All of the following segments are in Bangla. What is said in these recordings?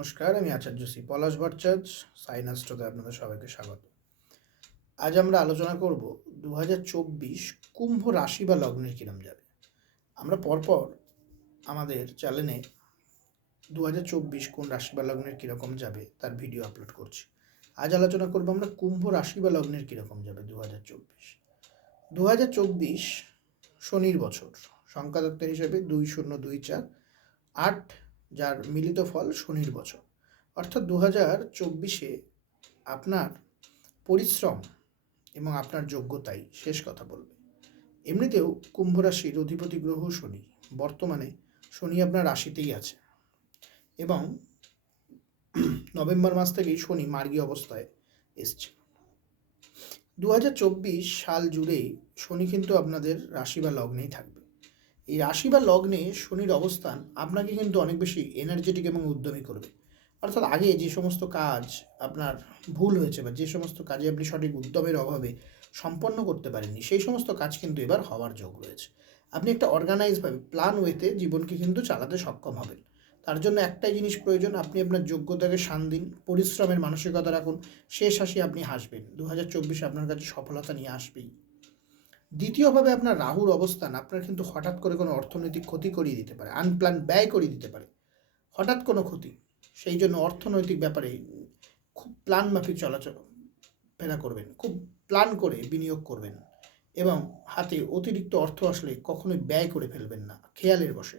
নমস্কার, আমি আচার্য শ্রী পলাশ ভট্টাচার্য, সাইন অ্যাস্ট্রোতে আপনাদের সবাইকে স্বাগত। আজ আমরা আলোচনা করব 2024 কুম্ভ রাশি বা লগ্নের কিরম যাবে। আমরা পরপর আমাদের চ্যানেলে 2024 কোন রাশি বা লগ্নের কীরকম যাবে তার ভিডিও আপলোড করছি। আজ আলোচনা করব আমরা কুম্ভ রাশি বা লগ্নের কীরকম যাবে 2024 শনির বছর, সংখ্যাতত্ত্বের হিসেবে 2024 8, যার মিলিত ফল শনির বছর। অর্থাৎ 2024 আপনার পরিশ্রম এবং আপনার যোগ্যতাই শেষ কথা বলবে। এমনিতেও কুম্ভ রাশির অধিপতি গ্রহ শনি, বর্তমানে শনি আপনার রাশিতেই আছে এবং নভেম্বর মাস থেকেই শনি মার্গী অবস্থায় এসছে। 2024 সাল জুড়েই শনি কিন্তু আপনাদের রাশি বা লগ্নেই থাকবে। এই রাশি বা লগ্নে শনির অবস্থান আপনাকে কিন্তু অনেক বেশি এনার্জেটিক এবং উদ্যমী করবে। অর্থাৎ আগে যে সমস্ত কাজ আপনার ভুল হয়েছে বা যে সমস্ত কাজে আপনি সঠিক উদ্যমের অভাবে সম্পন্ন করতে পারেননি, সেই সমস্ত কাজ কিন্তু এবার হওয়ার যোগ রয়েছে। আপনি একটা অর্গানাইজভাবে প্ল্যান ওয়েতে জীবনকে কিন্তু চালাতে সক্ষম হবেন। তার জন্য একটাই জিনিস প্রয়োজন, আপনি আপনার যোগ্যতাকে শান দিন, পরিশ্রমের মানসিকতা রাখুন, শেষ হাসি আপনি হাসবেন। 2024 আপনার কাছে সফলতা নিয়ে আসবেই। দ্বিতীয়ভাবে আপনার রাহুর অবস্থান আপনার কিন্তু হঠাৎ করে কোনো অর্থনৈতিক ক্ষতি করিয়ে দিতে পারে, আনপ্ল্যান ব্যয় করিয়ে দিতে পারে, হঠাৎ কোনো ক্ষতি। সেই জন্য অর্থনৈতিক ব্যাপারে খুব প্ল্যান মাফিক চলাচল ফেরা করবেন, খুব প্ল্যান করে বিনিয়োগ করবেন এবং হাতে অতিরিক্ত অর্থ আসলে কখনোই ব্যয় করে ফেলবেন না। খেয়ালের বসে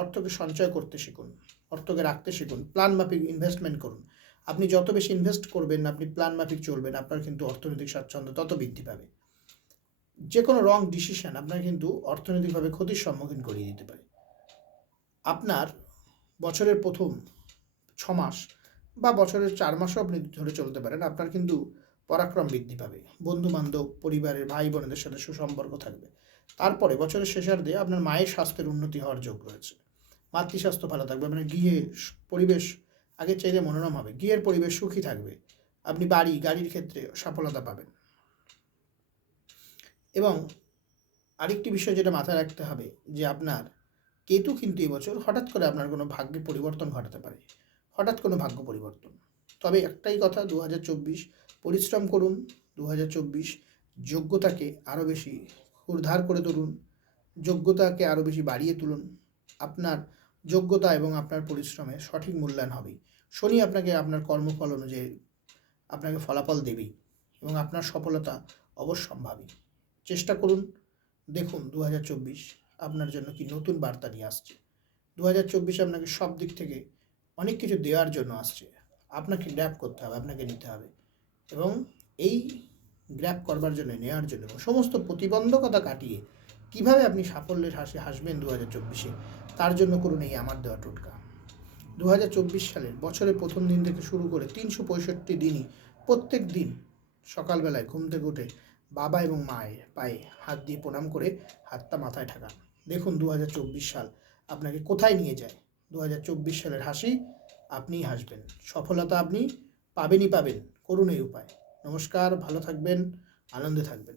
অর্থকে সঞ্চয় করতে শিখুন, অর্থকে রাখতে শিখুন, প্ল্যান মাফিক ইনভেস্টমেন্ট করুন। আপনি যত বেশি ইনভেস্ট করবেন, আপনি প্ল্যান মাফিক চলবেন, আপনার কিন্তু অর্থনৈতিক স্বাচ্ছন্দ্য তত বৃদ্ধি পাবে। যে কোনো রং ডিসিশন আপনার কিন্তু অর্থনৈতিকভাবে ক্ষতির সম্মুখীন করিয়ে দিতে পারে। আপনার বছরের প্রথম 6 মাস বা বছরের 4 মাসও আপনি ধরে চলতে পারেন, আপনার কিন্তু পরাক্রম বৃদ্ধি পাবে, বন্ধুবান্ধব, পরিবারের ভাই বোনেদের সাথে সুসম্পর্ক থাকবে। তারপরে বছরের শেষার্ধে আপনার মায়ের স্বাস্থ্যের উন্নতি হওয়ার যোগ রয়েছে, মাতৃস্বাস্থ্য ভালো থাকবে, আপনার গৃহে পরিবেশ আগের চাইতে মনোরম হবে, গৃহের পরিবেশ সুখী থাকবে, আপনি গাড়ির ক্ষেত্রে সফলতা পাবেন। এবং আরেকটি বিষয় যেটা মাথায় রাখতে হবে যে আপনার কেতু কিন্তু এবছর হঠাৎ করে আপনার কোনো ভাগ্যে পরিবর্তন ঘটাতে পারে, হঠাৎ কোনো ভাগ্য পরিবর্তন। তবে একটাই কথা, 2024 পরিশ্রম করুন, 2024 যোগ্যতাকে আরও বেশি উদ্ধার করে তুলুন, যোগ্যতাকে আরও বেশি বাড়িয়ে তুলুন। আপনার যোগ্যতা এবং আপনার পরিশ্রমের সঠিক মূল্যায়ন হবেই। শনি আপনাকে আপনার কর্মফল অনুযায়ী আপনাকে ফলাফল দেবেই এবং আপনার সফলতা অবশ্যম্ভাবী। চেষ্টা করুন, দেখুন 2024 আপনার জন্য কি নতুন বার্তা নিয়ে আসছে। 2024 আপনাকে সব দিক থেকে অনেক কিছু দেওয়ার জন্য আসছে, আপনাকে গ্র্যাব করতে হবে, আপনাকে নিতে হবে এবং এই গ্র্যাব করবার জন্য, নেওয়ার জন্য এবং সমস্ত প্রতিবন্ধকতা কাটিয়ে কিভাবে আপনি সাফল্যের হাসি হাসবেন 2024-এ, তার জন্য করুন এই আমার দেওয়া টোটকা। 2024 সালের বছরের প্রথম দিন থেকে শুরু করে 365 দিনই প্রত্যেক দিন সকালবেলায় ঘুম থেকে উঠে বাবা এবং মায়ের পায়ে হাত দিয়ে প্রণাম করে হাতটা মাথায় ঠাকান। দেখুন 2024 সাল আপনাকে কোথায় নিয়ে যায়। 2024 সালের হাসি আপনিই হাসবেন, সফলতা আপনি পাবেনই পাবেন। করুন এই উপায়। নমস্কার, ভালো থাকবেন, আনন্দে থাকবেন।